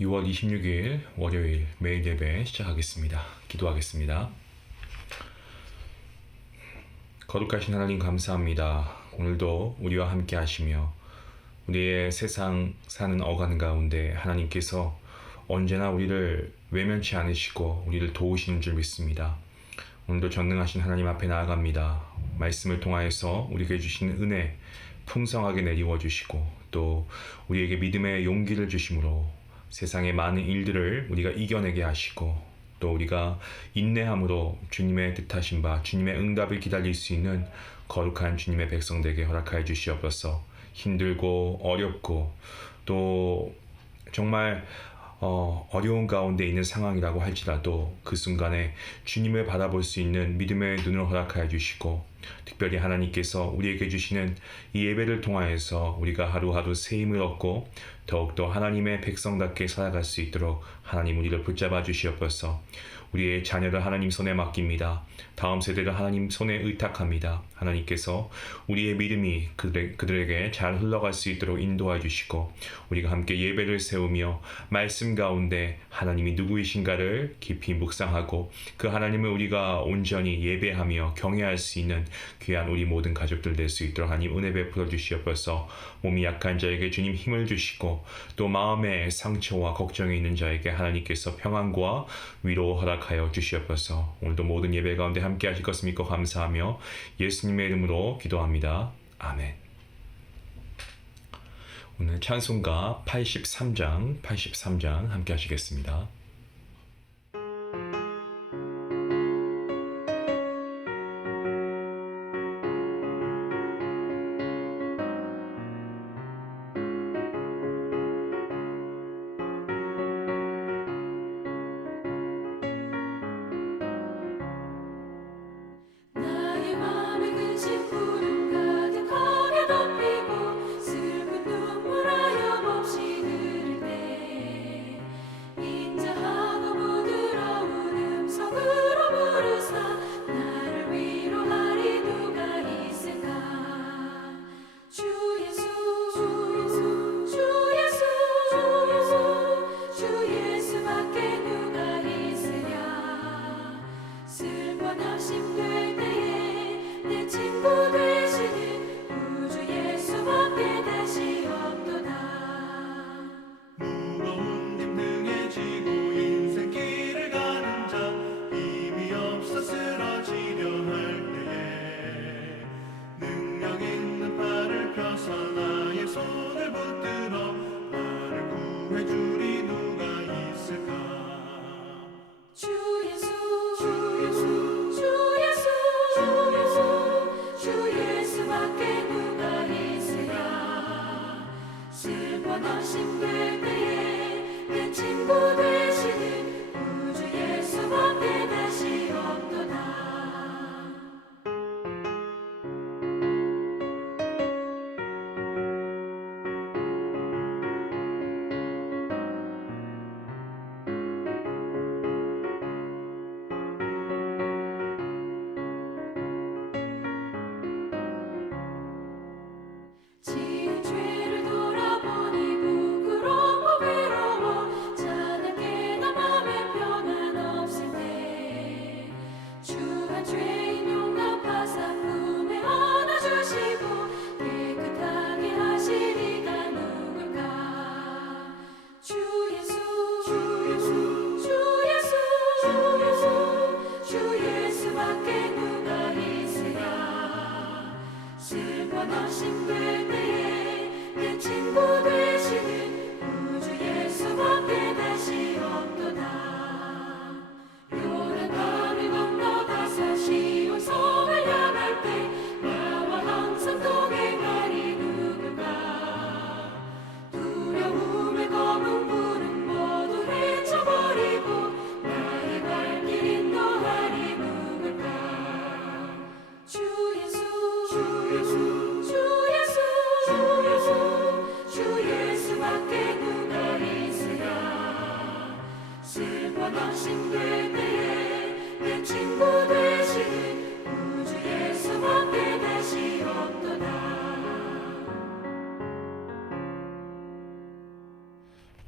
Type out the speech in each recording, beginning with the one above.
6월 26일 월요일 매일 예배 시작하겠습니다. 기도하겠습니다. 거룩하신 하나님 감사합니다. 오늘도 우리와 함께 하시며 우리의 세상 사는 어간 가운데 하나님께서 언제나 우리를 외면치 않으시고 우리를 도우시는 줄 믿습니다. 오늘도 전능하신 하나님 앞에 나아갑니다. 말씀을 통하여서 우리에게 주시는 은혜 풍성하게 내리워 주시고 또 우리에게 믿음의 용기를 주심으로 세상의 많은 일들을 우리가 이겨내게 하시고 또 우리가 인내함으로 주님의 뜻하신 바 주님의 응답을 기다릴 수 있는 거룩한 주님의 백성되게 허락하여 주시옵소서. 힘들고 어렵고 또 정말 어려운 가운데 있는 상황이라고 할지라도 그 순간에 주님을 바라볼 수 있는 믿음의 눈을 허락하여 주시고 특별히 하나님께서 우리에게 주시는 이 예배를 통하여서 우리가 하루하루 새 힘을 얻고 더욱더 하나님의 백성답게 살아갈 수 있도록 하나님 우리를 붙잡아 주시옵소서. 우리의 자녀를 하나님 손에 맡깁니다. 다음 세대를 하나님 손에 의탁합니다. 하나님께서 우리의 믿음이 그들에게 잘 흘러갈 수 있도록 인도해 주시고 우리가 함께 예배를 세우며 말씀 가운데 하나님이 누구이신가를 깊이 묵상하고 그 하나님을 우리가 온전히 예배하며 경외할 수 있는 귀한 우리 모든 가족들 될 수 있도록 하나님 은혜 베풀어 주시옵소서. 몸이 약한 자에게 주님 힘을 주시고 또 마음에 상처와 걱정이 있는 자에게 하나님께서 평안과 위로 허락하여 주시옵소서. 오늘도 모든 예배 가운데 함께 하실 것을 믿고 감사하며 예수님의 이름으로 기도합니다. 아멘. 오늘 찬송가 83장 함께 하시겠습니다.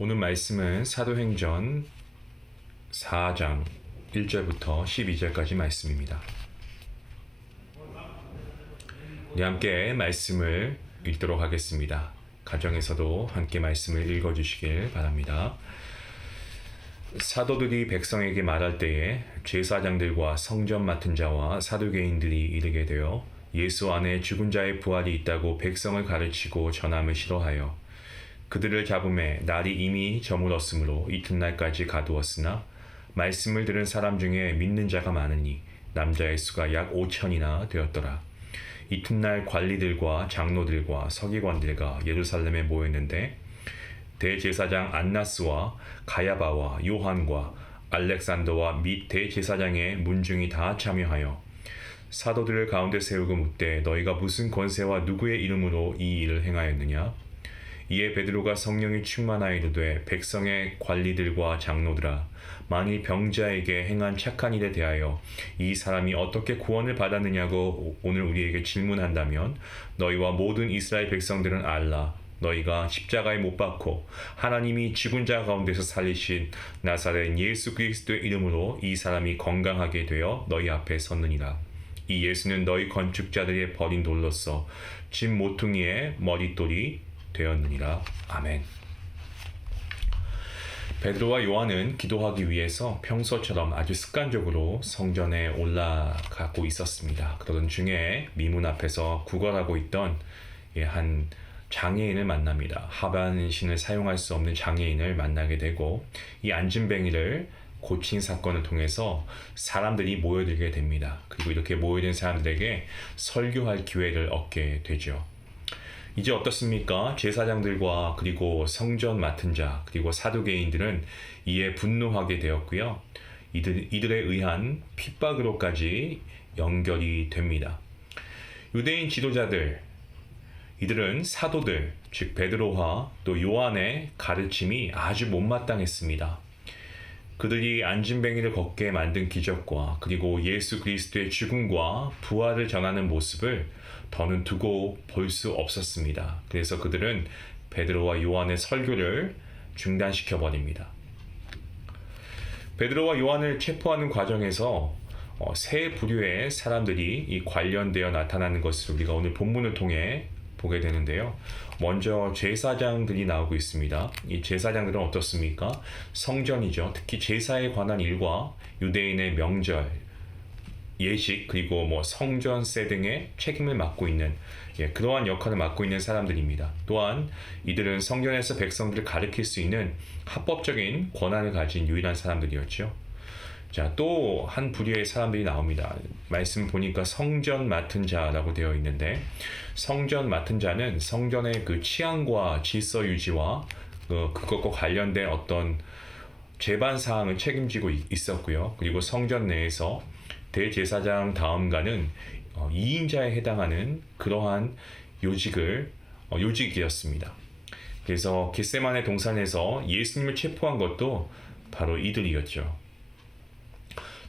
오늘 말씀은 사도행전 4장 1절부터 12절까지 말씀입니다. 우리 함께 말씀을 읽도록 하겠습니다. 가정에서도 함께 말씀을 읽어주시길 바랍니다. 사도들이 백성에게 말할 때에 제사장들과 성전 맡은 자와 사두개인들이 이르게 되어 예수 안에 죽은 자의 부활이 있다고 백성을 가르치고 전함을 싫어하여 그들을 잡음에 날이 이미 저물었으므로 이튿날까지 가두었으나 말씀을 들은 사람 중에 믿는 자가 많으니 남자의 수가 약 5천이나 되었더라. 이튿날 관리들과 장로들과 서기관들과 예루살렘에 모였는데 대제사장 안나스와 가야바와 요한과 알렉산더와 및 대제사장의 문중이 다 참여하여 사도들을 가운데 세우고 묻되 너희가 무슨 권세와 누구의 이름으로 이 일을 행하였느냐? 이에 베드로가 성령이 충만하여 이르되 백성의 관리들과 장로들아 만일 병자에게 행한 착한 일에 대하여 이 사람이 어떻게 구원을 받았느냐고 오늘 우리에게 질문한다면 너희와 모든 이스라엘 백성들은 알라. 너희가 십자가에 못 박고 하나님이 죽은 자 가운데서 살리신 나사렛 예수 그리스도의 이름으로 이 사람이 건강하게 되어 너희 앞에 섰느니라. 이 예수는 너희 건축자들의 버린 돌로서 집 모퉁이의 머릿돌이 되었느니라. 아멘. 베드로와 요한은 기도하기 위해서 평소처럼 아주 습관적으로 성전에 올라가고 있었습니다. 그러던 중에 미문 앞에서 구걸하고 있던 한 장애인을 만납니다. 하반신을 사용할 수 없는 장애인을 만나게 되고 이 안진뱅이를 고친 사건을 통해서 사람들이 모여들게 됩니다. 그리고 이렇게 모여든 사람들에게 설교할 기회를 얻게 되죠. 이제 어떻습니까? 제사장들과 그리고 성전 맡은 자 그리고 사두개인들은 이에 분노하게 되었고요. 이들에 의한 핍박으로까지 연결이 됩니다. 유대인 지도자들 이들은 사도들 즉 베드로와 또 요한의 가르침이 아주 못마땅했습니다. 그들이 안진뱅이를 걷게 만든 기적과 그리고 예수 그리스도의 죽음과 부활을 전하는 모습을 더는 두고 볼 수 없었습니다. 그래서 그들은 베드로와 요한의 설교를 중단시켜 버립니다. 베드로와 요한을 체포하는 과정에서 세 부류의 사람들이 이 관련되어 나타나는 것을 우리가 오늘 본문을 통해 보게 되는데요. 먼저 제사장들이 나오고 있습니다. 이 제사장들은 어떻습니까? 성전이죠. 특히 제사에 관한 일과 유대인의 명절, 예식 그리고 성전세 등의 책임을 맡고 있는 그러한 역할을 맡고 있는 사람들입니다. 또한 이들은 성전에서 백성들을 가르칠 수 있는 합법적인 권한을 가진 유일한 사람들이었죠. 자, 또 한 부류의 사람들이 나옵니다. 말씀 보니까 성전 맡은 자라고 되어 있는데 성전 맡은 자는 성전의 그 치안과 질서 유지와 그것과 관련된 어떤 제반 사항을 책임지고 있었고요. 그리고 성전 내에서 대제사장 다음가는 2인자에 해당하는 그러한 요직이었습니다. 그래서 겟세마네 동산에서 예수님을 체포한 것도 바로 이들이었죠.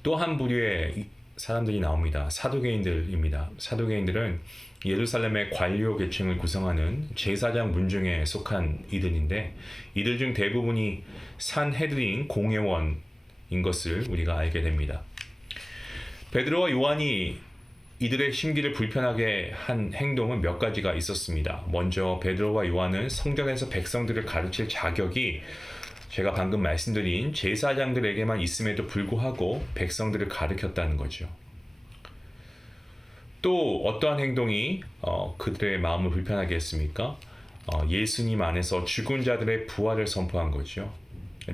또 한 부류의 사람들이 나옵니다. 사두개인들입니다. 사두개인들은 예루살렘의 관료 계층을 구성하는 제사장 문중에 속한 이들인데 이들 중 대부분이 산헤드린 공회원인 것을 우리가 알게 됩니다. 베드로와 요한이 이들의 심기를 불편하게 한 행동은 몇 가지가 있었습니다. 먼저 베드로와 요한은 성전에서 백성들을 가르칠 자격이 제가 방금 말씀드린 제사장들에게만 있음에도 불구하고 백성들을 가르쳤다는 거죠. 또 어떠한 행동이 그들의 마음을 불편하게 했습니까? 예수님 안에서 죽은 자들의 부활을 선포한 거죠.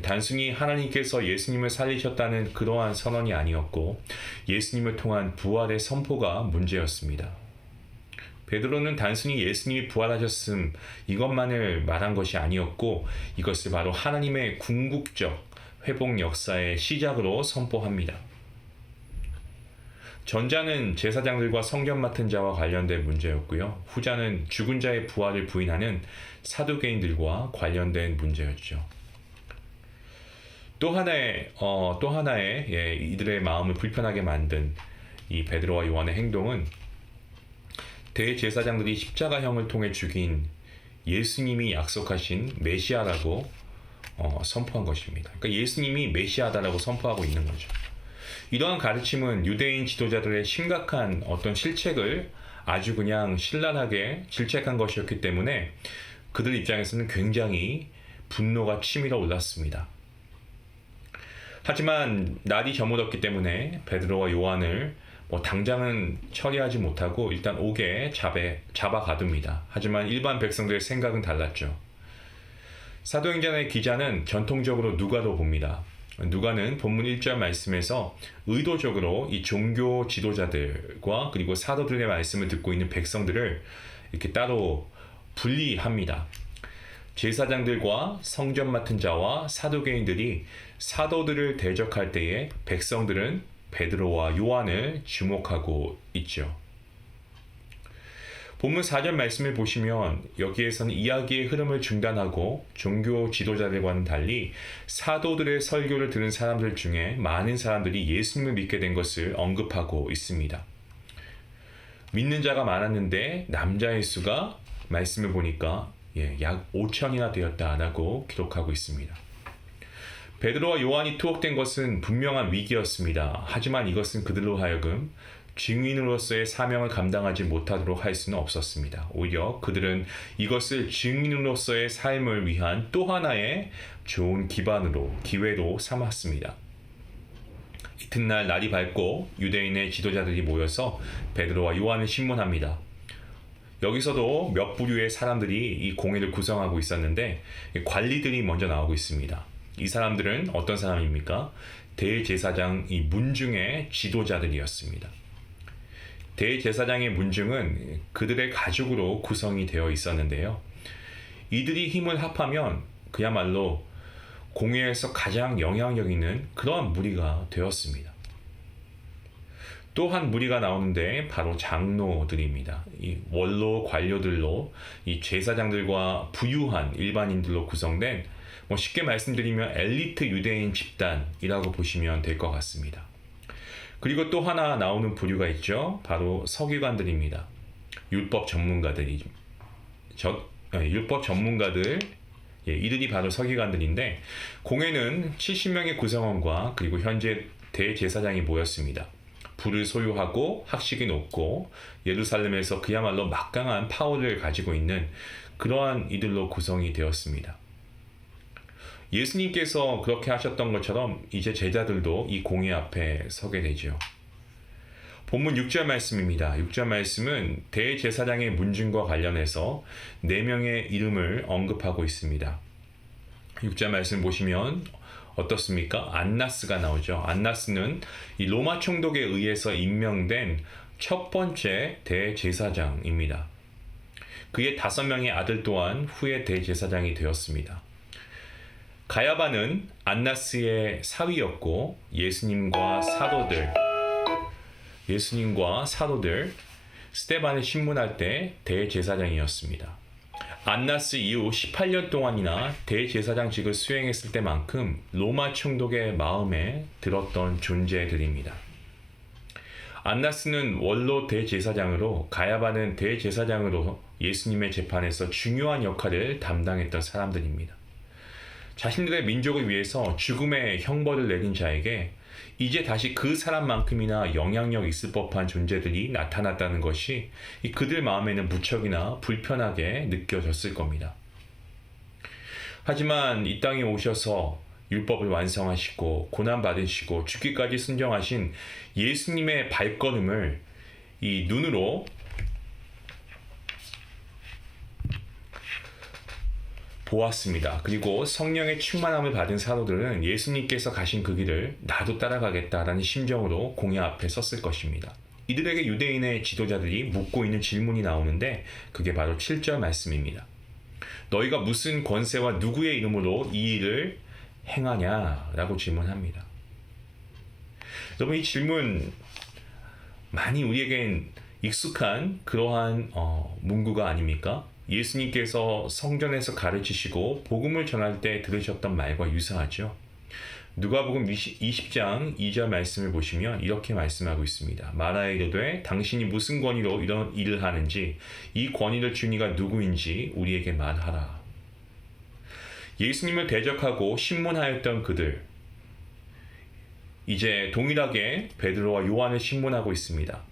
단순히 하나님께서 예수님을 살리셨다는 그러한 선언이 아니었고 예수님을 통한 부활의 선포가 문제였습니다. 베드로는 단순히 예수님이 부활하셨음 이것만을 말한 것이 아니었고 이것을 바로 하나님의 궁극적 회복 역사의 시작으로 선포합니다. 전자는 제사장들과 성전 맡은 자와 관련된 문제였고요. 후자는 죽은 자의 부활을 부인하는 사두개인들과 관련된 문제였죠. 또 하나의 이들의 마음을 불편하게 만든 이 베드로와 요한의 행동은 대제사장들이 십자가형을 통해 죽인 예수님이 약속하신 메시아라고 선포한 것입니다. 그러니까 예수님이 메시아다라고 선포하고 있는 거죠. 이러한 가르침은 유대인 지도자들의 심각한 어떤 실책을 아주 그냥 신랄하게 질책한 것이었기 때문에 그들 입장에서는 굉장히 분노가 치밀어 올랐습니다. 하지만 날이 저물었기 때문에 베드로와 요한을 당장은 처리하지 못하고 일단 옥에 잡아가둡니다. 하지만 일반 백성들의 생각은 달랐죠. 사도행전의 기자는 전통적으로 누가로 봅니다. 누가는 본문 1절 말씀에서 의도적으로 이 종교 지도자들과 그리고 사도들의 말씀을 듣고 있는 백성들을 이렇게 따로 분리합니다. 제사장들과 성전 맡은 자와 사두개인들이 사도들을 대적할 때에 백성들은 베드로와 요한을 주목하고 있죠. 본문 4절 말씀을 보시면 여기에서는 이야기의 흐름을 중단하고 종교 지도자들과는 달리 사도들의 설교를 들은 사람들 중에 많은 사람들이 예수님을 믿게 된 것을 언급하고 있습니다. 믿는 자가 많았는데 남자의 수가 말씀을 보니까 약 5천이나 되었다라고 기록하고 있습니다. 베드로와 요한이 투옥된 것은 분명한 위기였습니다. 하지만 이것은 그들로 하여금 증인으로서의 사명을 감당하지 못하도록 할 수는 없었습니다. 오히려 그들은 이것을 증인으로서의 삶을 위한 또 하나의 좋은 기회로 삼았습니다. 이튿날 날이 밝고 유대인의 지도자들이 모여서 베드로와 요한을 신문합니다. 여기서도 몇 부류의 사람들이 이 공회를 구성하고 있었는데 관리들이 먼저 나오고 있습니다. 이 사람들은 어떤 사람입니까? 대제사장 이 문중의 지도자들이었습니다. 대제사장의 문중은 그들의 가족으로 구성이 되어 있었는데요. 이들이 힘을 합하면 그야말로 공회에서 가장 영향력 있는 그러한 무리가 되었습니다. 또 한 무리가 나오는데 바로 장로들입니다. 이 원로 관료들로 이 제사장들과 부유한 일반인들로 구성된 쉽게 말씀드리면 엘리트 유대인 집단이라고 보시면 될 것 같습니다. 그리고 또 하나 나오는 부류가 있죠. 바로 서기관들입니다. 율법 전문가들. 이들이 바로 서기관들인데 공회는 70명의 구성원과 그리고 현재 대제사장이 모였습니다. 부를 소유하고 학식이 높고 예루살렘에서 그야말로 막강한 파워를 가지고 있는 그러한 이들로 구성이 되었습니다. 예수님께서 그렇게 하셨던 것처럼 이제 제자들도 이 공회 앞에 서게 되죠. 본문 6절 말씀입니다. 6절 말씀은 대제사장의 문중과 관련해서 4명의 이름을 언급하고 있습니다. 6절 말씀 보시면 어떻습니까? 안나스가 나오죠. 안나스는 이 로마 총독에 의해서 임명된 첫 번째 대제사장입니다. 그의 5명의 아들 또한 후에 대제사장이 되었습니다. 가야바는 안나스의 사위였고 예수님과 사도들 스데반을 신문할 때 대제사장이었습니다. 안나스 이후 18년 동안이나 대제사장직을 수행했을 때만큼 로마 총독의 마음에 들었던 존재들입니다. 안나스는 원로 대제사장으로 가야바는 대제사장으로 예수님의 재판에서 중요한 역할을 담당했던 사람들입니다. 자신들의 민족을 위해서 죽음의 형벌을 내린 자에게 이제 다시 그 사람만큼이나 영향력 있을 법한 존재들이 나타났다는 것이 그들 마음에는 무척이나 불편하게 느껴졌을 겁니다. 하지만 이 땅에 오셔서 율법을 완성하시고 고난받으시고 죽기까지 순종하신 예수님의 발걸음을 이 눈으로 보았습니다. 그리고 성령의 충만함을 받은 사도들은 예수님께서 가신 그 길을 나도 따라가겠다라는 심정으로 공회 앞에 섰을 것입니다. 이들에게 유대인의 지도자들이 묻고 있는 질문이 나오는데 그게 바로 7절 말씀입니다. 너희가 무슨 권세와 누구의 이름으로 이 일을 행하냐라고 질문합니다. 여러분, 이 질문 많이 우리에겐 익숙한 그러한 문구가 아닙니까? 예수님께서 성전에서 가르치시고 복음을 전할 때 들으셨던 말과 유사하죠. 누가복음 20장 2절 말씀을 보시면 이렇게 말씀하고 있습니다. 말하여 이르되 당신이 무슨 권위로 이런 일을 하는지 이 권위를 준 이가 누구인지 우리에게 말하라. 예수님을 대적하고 신문하였던 그들, 이제 동일하게 베드로와 요한을 신문하고 있습니다.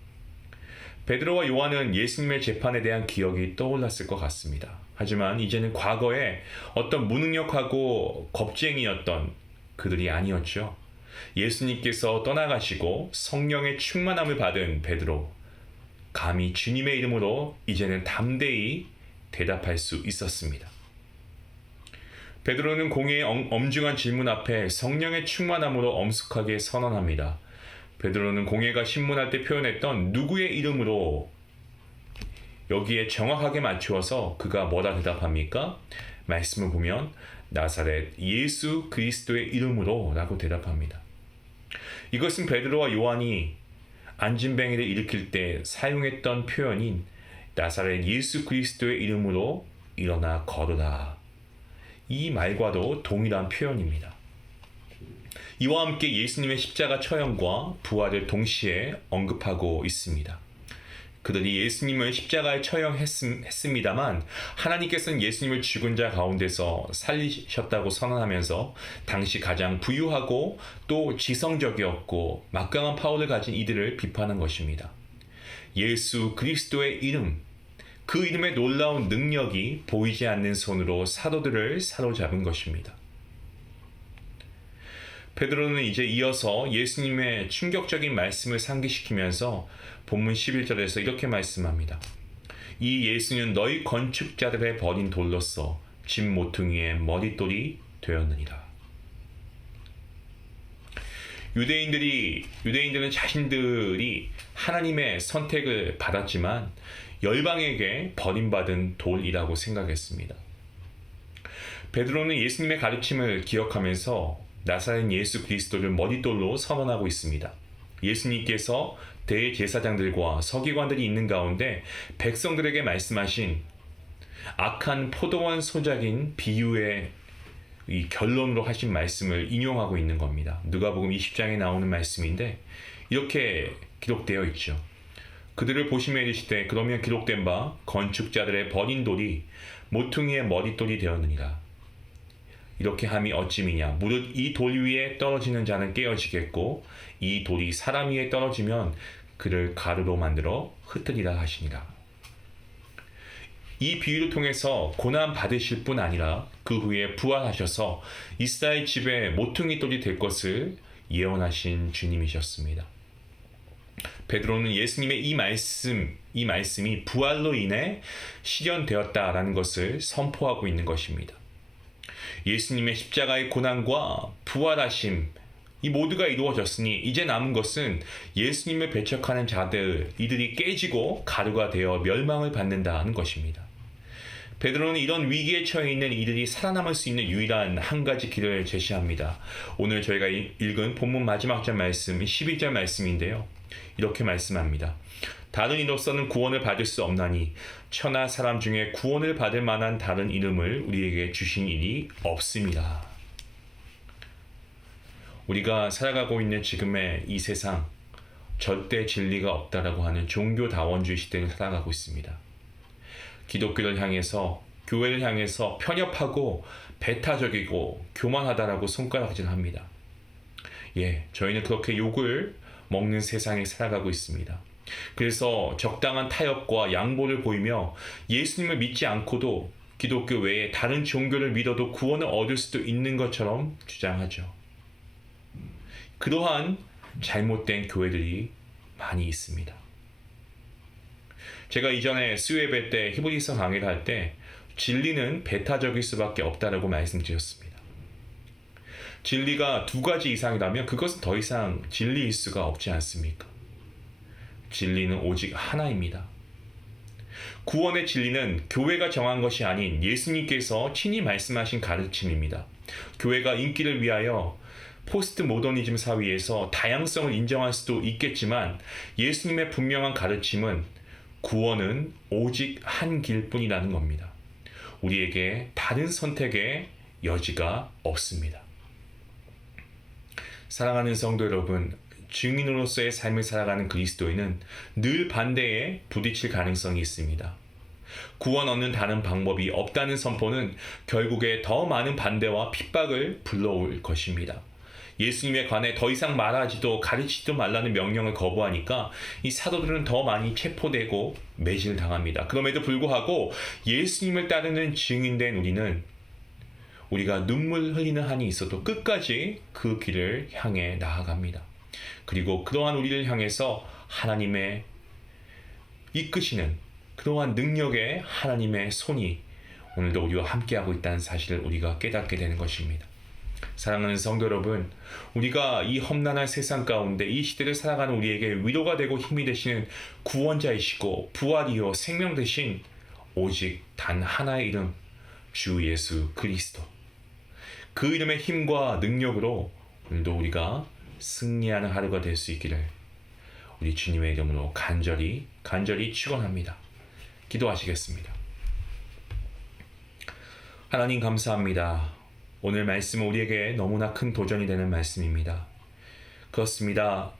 베드로와 요한은 예수님의 재판에 대한 기억이 떠올랐을 것 같습니다. 하지만 이제는 과거에 어떤 무능력하고 겁쟁이였던 그들이 아니었죠. 예수님께서 떠나가시고 성령의 충만함을 받은 베드로, 감히 주님의 이름으로 이제는 담대히 대답할 수 있었습니다. 베드로는 공회의 엄중한 질문 앞에 성령의 충만함으로 엄숙하게 선언합니다. 베드로는 공회가 신문할 때 표현했던 누구의 이름으로 여기에 정확하게 맞추어서 그가 뭐라 대답합니까? 말씀을 보면 나사렛 예수 그리스도의 이름으로 라고 대답합니다. 이것은 베드로와 요한이 안진뱅이를 일으킬 때 사용했던 표현인 나사렛 예수 그리스도의 이름으로 일어나 걸으라. 이 말과도 동일한 표현입니다. 이와 함께 예수님의 십자가 처형과 부활을 동시에 언급하고 있습니다. 그들이 예수님을 십자가에 처형했습니다만 하나님께서는 예수님을 죽은 자 가운데서 살리셨다고 선언하면서 당시 가장 부유하고 또 지성적이었고 막강한 파워를 가진 이들을 비판한 것입니다. 예수 그리스도의 이름, 그 이름의 놀라운 능력이 보이지 않는 손으로 사도들을 사로잡은 것입니다. 베드로는 이제 이어서 예수님의 충격적인 말씀을 상기시키면서 본문 11절에서 이렇게 말씀합니다. 이 예수는 너희 건축자들의 버린 돌로서 집 모퉁이의 머릿돌이 되었느니라. 유대인들은 자신들이 하나님의 선택을 받았지만 열방에게 버림받은 돌이라고 생각했습니다. 베드로는 예수님의 가르침을 기억하면서 나사렛 예수 그리스도를 머릿돌로 선언하고 있습니다. 예수님께서 대제사장들과 서기관들이 있는 가운데 백성들에게 말씀하신 악한 포도원 소작인 비유의 이 결론으로 하신 말씀을 인용하고 있는 겁니다. 누가복음 20장에 나오는 말씀인데 이렇게 기록되어 있죠. 그들을 보시며 이르시되 그러면 기록된 바 건축자들의 버린 돌이 모퉁이의 머릿돌이 되었느니라. 이렇게 함이 어찌미냐 무릇 이 돌 위에 떨어지는 자는 깨어지겠고 이 돌이 사람 위에 떨어지면 그를 가루로 만들어 흩으리라 하시니라. 이 비유를 통해서 고난 받으실 뿐 아니라 그 후에 부활하셔서 이스라엘 집에 모퉁이 돌이 될 것을 예언하신 주님이셨습니다. 베드로는 예수님의 이 말씀이 부활로 인해 실현되었다라는 것을 선포하고 있는 것입니다. 예수님의 십자가의 고난과 부활하심, 이 모두가 이루어졌으니 이제 남은 것은 예수님을 배척하는 자들, 이들이 깨지고 가루가 되어 멸망을 받는다는 것입니다. 베드로는 이런 위기에 처해 있는 이들이 살아남을 수 있는 유일한 한 가지 길을 제시합니다. 오늘 저희가 읽은 본문 마지막 절 말씀, 12절 말씀인데요. 이렇게 말씀합니다. 다른 이로서는 구원을 받을 수 없나니 천하 사람 중에 구원을 받을 만한 다른 이름을 우리에게 주신 일이 없습니다. 우리가 살아가고 있는 지금의 이 세상, 절대 진리가 없다라고 하는 종교다원주의 시대를 살아가고 있습니다. 기독교를 향해서, 교회를 향해서 편협하고 배타적이고 교만하다라고 손가락질합니다. 저희는 그렇게 욕을 먹는 세상에 살아가고 있습니다. 그래서 적당한 타협과 양보를 보이며 예수님을 믿지 않고도 기독교 외에 다른 종교를 믿어도 구원을 얻을 수도 있는 것처럼 주장하죠. 그러한 잘못된 교회들이 많이 있습니다. 제가 이전에 수요예배 때 히브리서 강의를 할 때 진리는 배타적일 수밖에 없다라고 말씀드렸습니다. 진리가 두 가지 이상이라면 그것은 더 이상 진리일 수가 없지 않습니까? 진리는 오직 하나입니다. 구원의 진리는 교회가 정한 것이 아닌 예수님께서 친히 말씀하신 가르침입니다. 교회가 인기를 위하여 포스트 모더니즘 사회에서 다양성을 인정할 수도 있겠지만 예수님의 분명한 가르침은 구원은 오직 한 길뿐이라는 겁니다. 우리에게 다른 선택의 여지가 없습니다. 사랑하는 성도 여러분, 증인으로서의 삶을 살아가는 그리스도인은 늘 반대에 부딪힐 가능성이 있습니다. 구원 얻는 다른 방법이 없다는 선포는 결국에 더 많은 반대와 핍박을 불러올 것입니다. 예수님에 관해 더 이상 말하지도 가르치지도 말라는 명령을 거부하니까 이 사도들은 더 많이 체포되고 매질당합니다. 그럼에도 불구하고 예수님을 따르는 증인된 우리가 눈물 흘리는 한이 있어도 끝까지 그 길을 향해 나아갑니다. 그리고 그러한 우리를 향해서 하나님의 이끄시는 그러한 능력의 하나님의 손이 오늘도 우리와 함께하고 있다는 사실을 우리가 깨닫게 되는 것입니다. 사랑하는 성도 여러분, 우리가 이 험난한 세상 가운데 이 시대를 살아가는 우리에게 위로가 되고 힘이 되시는 구원자이시고 부활이요 생명 되신 오직 단 하나의 이름, 주 예수 그리스도. 그 이름의 힘과 능력으로 오늘도 우리가 승리하는 하루가 될 수 있기를 우리 주님의 이름으로 간절히 축원합니다. 기도하시겠습니다. 하나님 감사합니다. 오늘 말씀은 우리에게 너무나 큰 도전이 되는 말씀입니다. 그렇습니다.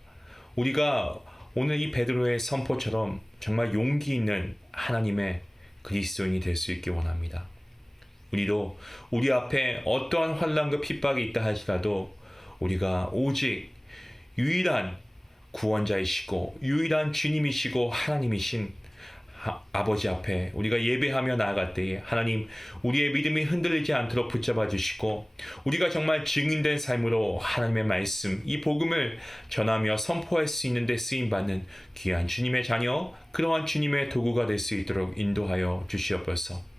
우리가 오늘 이 베드로의 선포처럼 정말 용기 있는 하나님의 그리스도인이 될 수 있기 원합니다. 우리도 우리 앞에 어떠한 환난과 핍박이 있다 할지라도 우리가 오직 유일한 구원자이시고 유일한 주님이시고 하나님이신 아버지 앞에 우리가 예배하며 나아갈 때에 하나님 우리의 믿음이 흔들리지 않도록 붙잡아 주시고 우리가 정말 증인된 삶으로 하나님의 말씀 이 복음을 전하며 선포할 수 있는 데 쓰임받는 귀한 주님의 자녀 그러한 주님의 도구가 될 수 있도록 인도하여 주시옵소서.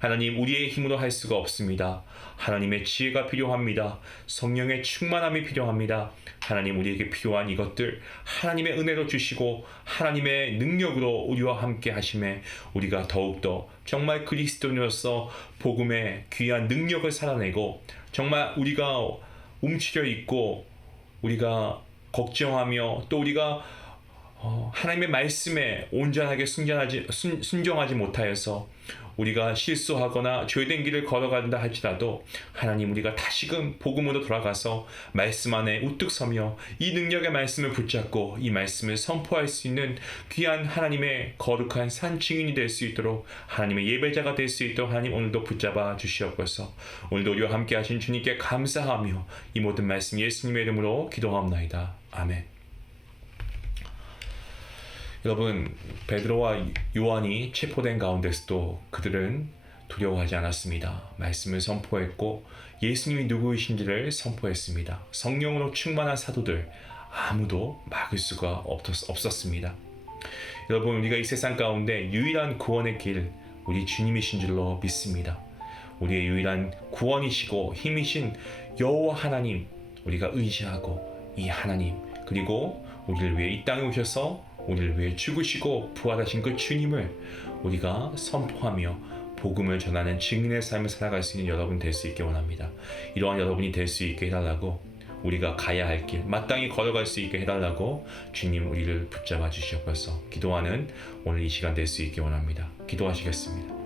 하나님 우리의 힘으로 할 수가 없습니다. 하나님의 지혜가 필요합니다. 성령의 충만함이 필요합니다. 하나님 우리에게 필요한 이것들 하나님의 은혜로 주시고 하나님의 능력으로 우리와 함께 하심에 우리가 더욱더 정말 그리스도인으로서 복음의 귀한 능력을 살아내고 정말 우리가 움츠려 있고 우리가 걱정하며 또 우리가 하나님의 말씀에 온전하게 순종하지 못하여서 우리가 실수하거나 죄된 길을 걸어간다 할지라도 하나님 우리가 다시금 복음으로 돌아가서 말씀 안에 우뚝 서며 이 능력의 말씀을 붙잡고 이 말씀을 선포할 수 있는 귀한 하나님의 거룩한 산 증인이 될 수 있도록 하나님의 예배자가 될 수 있도록 하나님 오늘도 붙잡아 주시옵소서. 오늘도 우리와 함께 하신 주님께 감사하며 이 모든 말씀 예수님의 이름으로 기도하옵나이다. 아멘. 여러분 베드로와 요한이 체포된 가운데서도 그들은 두려워하지 않았습니다. 말씀을 선포했고 예수님이 누구이신지를 선포했습니다. 성령으로 충만한 사도들 아무도 막을 수가 없었습니다. 여러분 우리가 이 세상 가운데 유일한 구원의 길 우리 주님이신 줄로 믿습니다. 우리의 유일한 구원이시고 힘이신 여호와 하나님 우리가 의지하고 이 하나님 그리고 우리를 위해 이 땅에 오셔서 우리를 위해 죽으시고 부활하신 그 주님을 우리가 선포하며 복음을 전하는 증인의 삶을 살아갈 수 있는 여러분 될 수 있게 원합니다. 이러한 여러분이 될 수 있게 해달라고 우리가 가야 할 길 마땅히 걸어갈 수 있게 해달라고 주님 우리를 붙잡아 주시옵소서. 기도하는 오늘 이 시간 될 수 있게 원합니다. 기도하시겠습니다.